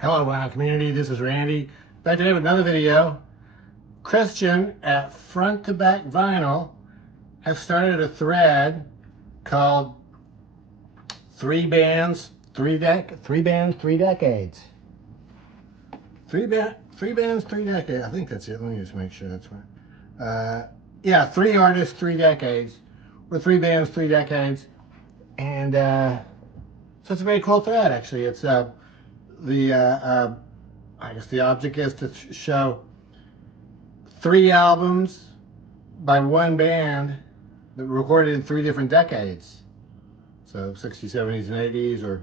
Hello, vinyl community. This is Randy. Back today with another video. Christian at Front to Back Vinyl has started a thread called Three Bands, Three Decades. Three Bands, Three Decades. I think that's it. Let me just make sure that's right. Yeah, 3 artists, 3 decades. Or 3 bands, 3 decades. And so it's a very cool thread, actually. It's I guess the object is to show 3 albums by one band that were recorded in 3 different decades. So 60s, 70s, and 80s, or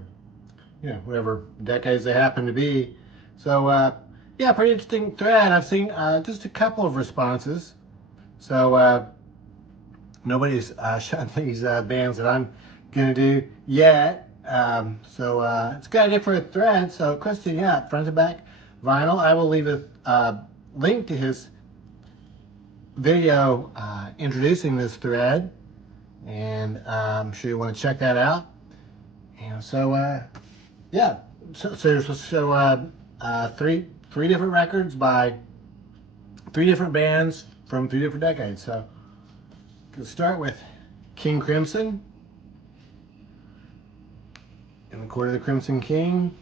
whatever decades they happen to be. So yeah, pretty interesting thread. I've seen just a couple of responses. So nobody's shot these bands that I'm gonna do yet. So it's a good idea for a thread. So Christian, yeah, Front to Back Vinyl. I will leave a link to his video introducing this thread, and I'm sure you want to check that out. And so yeah, so three different records by 3 different bands from 3 different decades. So we'll start with King Crimson in the Court of the Crimson King.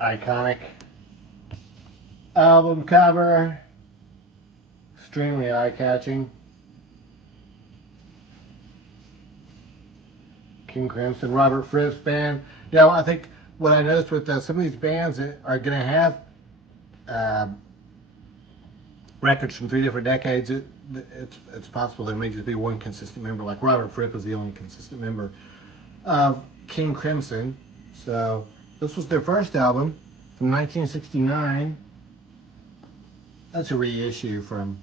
Iconic album cover, extremely eye-catching. King Crimson, Robert Fripp's band. I think what I noticed with some of these bands that are going to have records from 3 different decades, it's possible there may just be one consistent member. Like Robert Fripp is the only consistent member of King Crimson. So this was their first album from 1969. That's a reissue from,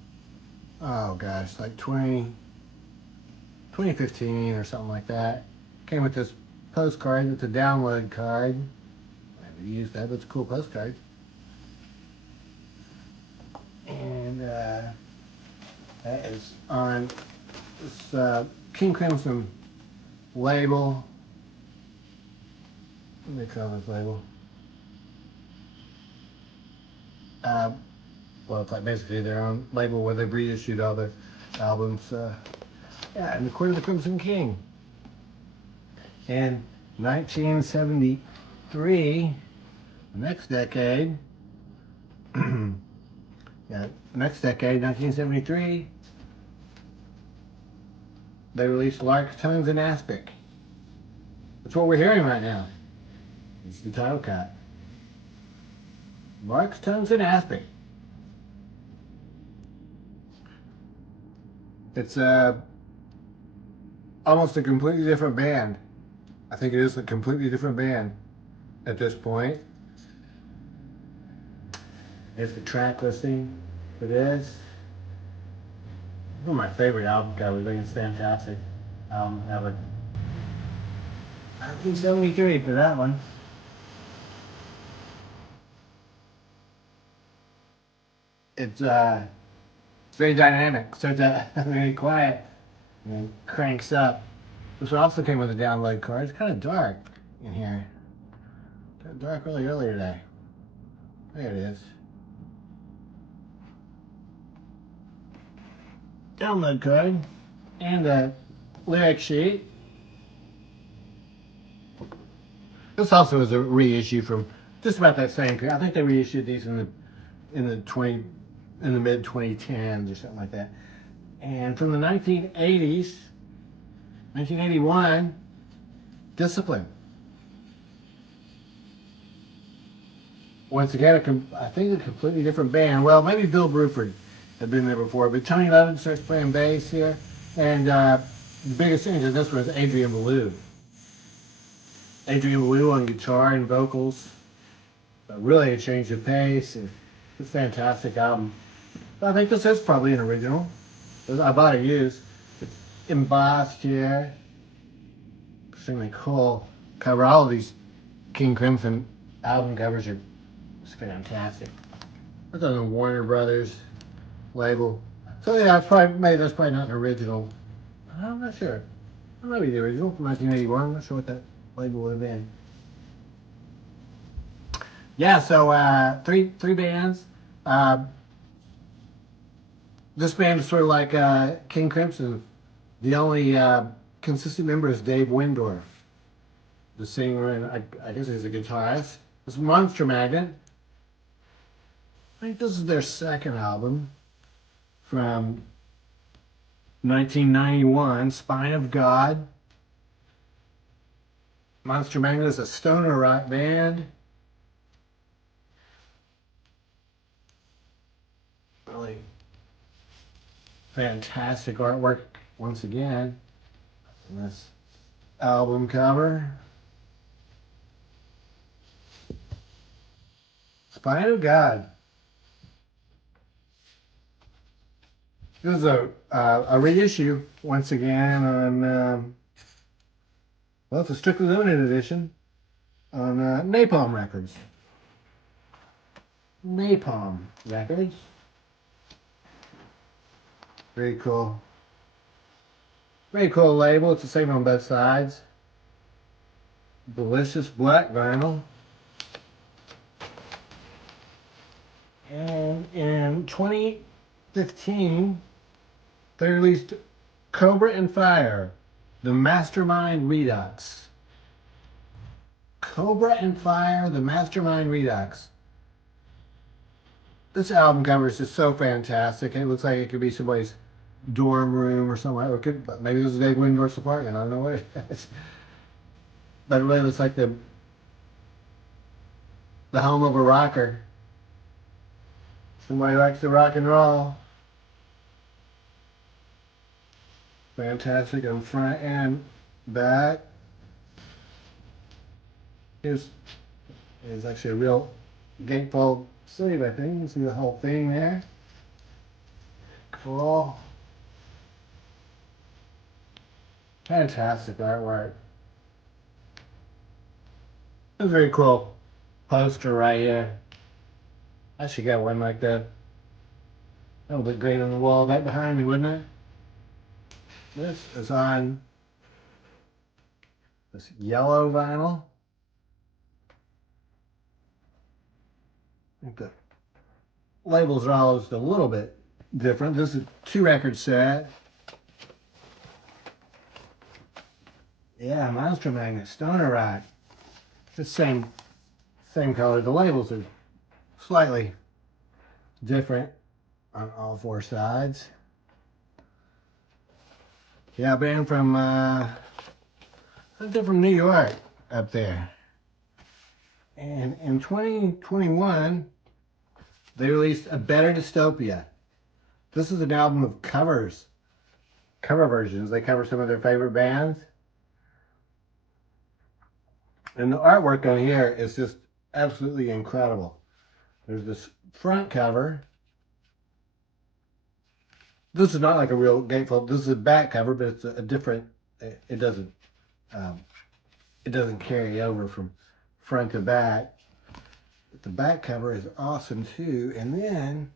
oh gosh, like 2015 or something like that. Came with this postcard. It's a download card. I haven't used that, but it's a cool postcard. And that is on this King Crimson label. What do they call this label? Well, it's like basically their own label where they've reissued all their albums. Yeah, and the Court of the Crimson King. In 1973, the next decade, 1973, they released Larks, Tongues, and Aspic. That's what we're hearing right now. It's the title cut. Larks, Tongues, and Aspic. It's almost a completely different band. I think it is a completely different band at this point. There's the track listing for this. One of my favorite album covers. I think it's fantastic. Have a 1973 for that one. It's very dynamic. Starts out very quiet and then cranks up. This one also came with a download card. It's kind of dark in here. Kind of dark really early today. There it is. Download card and a lyric sheet. This also is a reissue from just about that same period. I think they reissued these in the mid 2010s or something like that. And from the 1980s, 1981, Discipline. Once again, I think a completely different band. Well, maybe Bill Bruford had been there before, but Tony Levin starts playing bass here. And the biggest change in this one is Adrian Belew. Adrian Belew on guitar and vocals. Really a change of pace. It's a fantastic album. I think this is probably an original. I bought it used. It's embossed here. Extremely cool cover. All of these King Crimson album covers are just fantastic. That's on the Warner Brothers label. So yeah, that's probably not an original. I'm not sure. That might be the original from 1981. I'm not sure what that label would have been. Yeah, so three bands. Uh, this band is sort of like King Crimson. The only consistent member is Dave Windorf, the singer, and I guess he's a guitarist. It's Monster Magnet. I think this is their second album from 1991, Spine of God. Monster Magnet is a stoner rock band. Really fantastic artwork once again in this album cover. Spine of God. This is a reissue once again on well, it's a strictly limited edition on Napalm Records. Napalm Records. Very cool. Very cool label. It's the same on both sides. Delicious black vinyl. And in 2015, they released Cobra and Fire, the Mastermind Redux. Cobra and Fire, the Mastermind Redux. This album cover is just so fantastic. It looks like it could be somebody's dorm room or somewhere. It could, maybe this is Dave Windorf's apartment. I don't know what it is. But it really looks like the home of a rocker. Somebody likes to rock and roll. Fantastic on front and back. Here's actually a real gatefold sleeve, I think. You can see the whole thing there. Cool. Fantastic artwork. A very cool poster right here. I should get one like that. That would look great on the wall right behind me, wouldn't it? This is on this yellow vinyl. I think the labels are all just a little bit different. This is a 2-record set. Yeah, Monster Magnet, Stoner Rock. It's the same color. The labels are slightly different on all 4 sides. Yeah, a band from I think they're from New York up there. And in 2021, they released A Better Dystopia. This is an album of cover versions. They cover some of their favorite bands. And the artwork on here is just absolutely incredible. There's this front cover. This is not like a real gatefold. This is a back cover, but it's a different. It doesn't carry over from front to back. But the back cover is awesome too. And then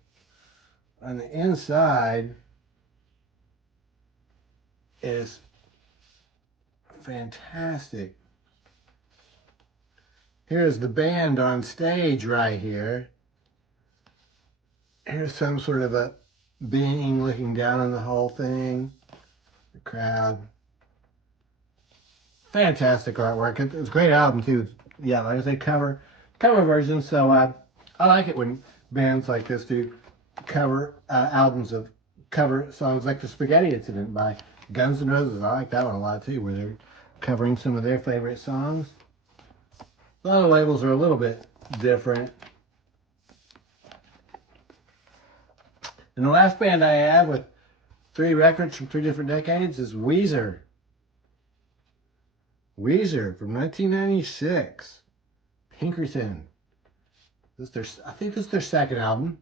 on the inside is fantastic. Here's the band on stage right here. Here's some sort of a being looking down on the whole thing. The crowd. Fantastic artwork. It's a great album too. Yeah, like I say, cover version. So I like it when bands like this do cover albums of cover songs, like the Spaghetti Incident by Guns N' Roses. I like that one a lot too, where they're covering some of their favorite songs. A lot of labels are a little bit different. And the last band I have with 3 records from 3 different decades is Weezer. Weezer from 1996. Pinkerton. I think this is their second album.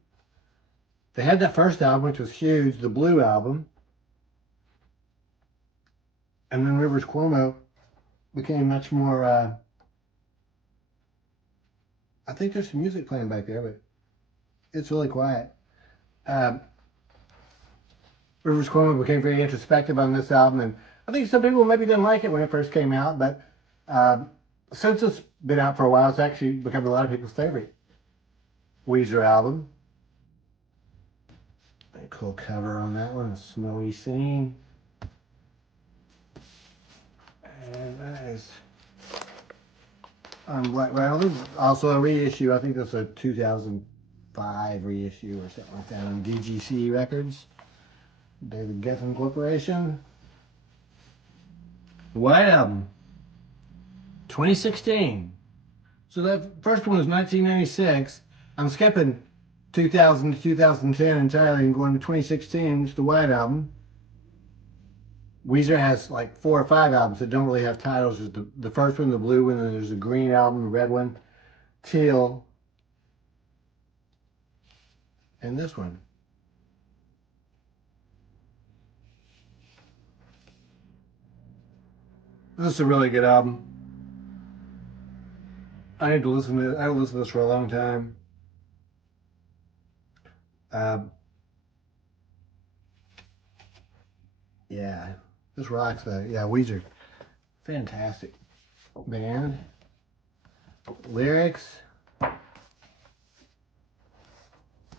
They had that first album, which was huge, the Blue Album. And then Rivers Cuomo became much more, I think there's some music playing back there, but it's really quiet. Rivers Cuomo became very introspective on this album, and I think some people maybe didn't like it when it first came out, but Um, since it's been out for a while, it's actually become a lot of people's favorite Weezer album. A cool cover on that one, a snowy scene. And that is on Black Vinyl. Also a reissue. I think that's a 2005 reissue or something like that on DGC Records. David Geffen Corporation. The White Album, 2016. So that first one was 1996. I'm skipping 2000 to 2010 entirely and going to 2016. It's the White Album. Weezer has like 4 or 5 albums that don't really have titles. There's the first one, the blue one, and there's the green album, the red one, teal, and this one. This is a really good album. I need to listen to it. I've listened to this for a long time. Yeah, this rocks though. Yeah, Weezer, fantastic band. Lyrics,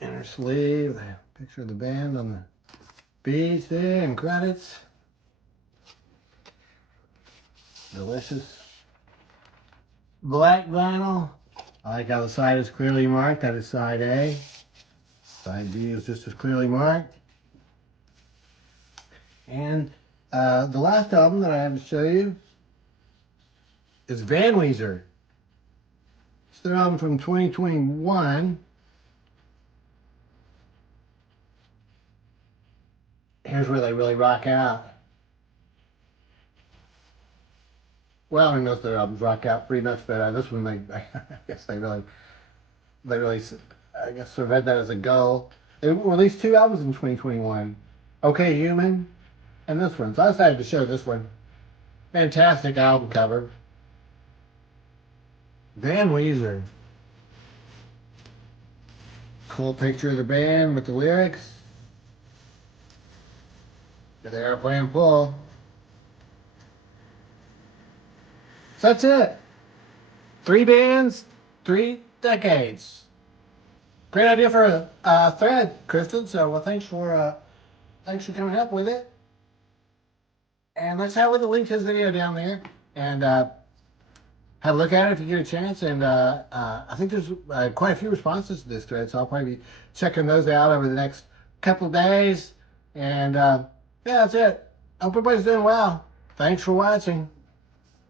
inner sleeve, the picture of the band on the beach there, and credits. Delicious black vinyl. I like how the side is clearly marked. That is side A. Side B is just as clearly marked. And the last album that I have to show you is Van Weezer. It's their album from 2021. Here's where they really rock out. Well, I mean, most of their albums rock out pretty much, but this one, I guess they really, I guess, sort of had that as a goal. They released 2 albums in 2021. Okay Human, and this one. So I decided to show this one. Fantastic album cover. Van Weezer. Cool picture of the band with the lyrics. The airplane full. So that's it. 3 bands, 3 decades. Great idea for a thread, Kristen. So well, thanks for coming up with it. And let's have a link to this video down there and have a look at it if you get a chance. And I think there's quite a few responses to this thread, so I'll probably be checking those out over the next couple of days. And yeah, that's it. Hope everybody's doing well. Thanks for watching.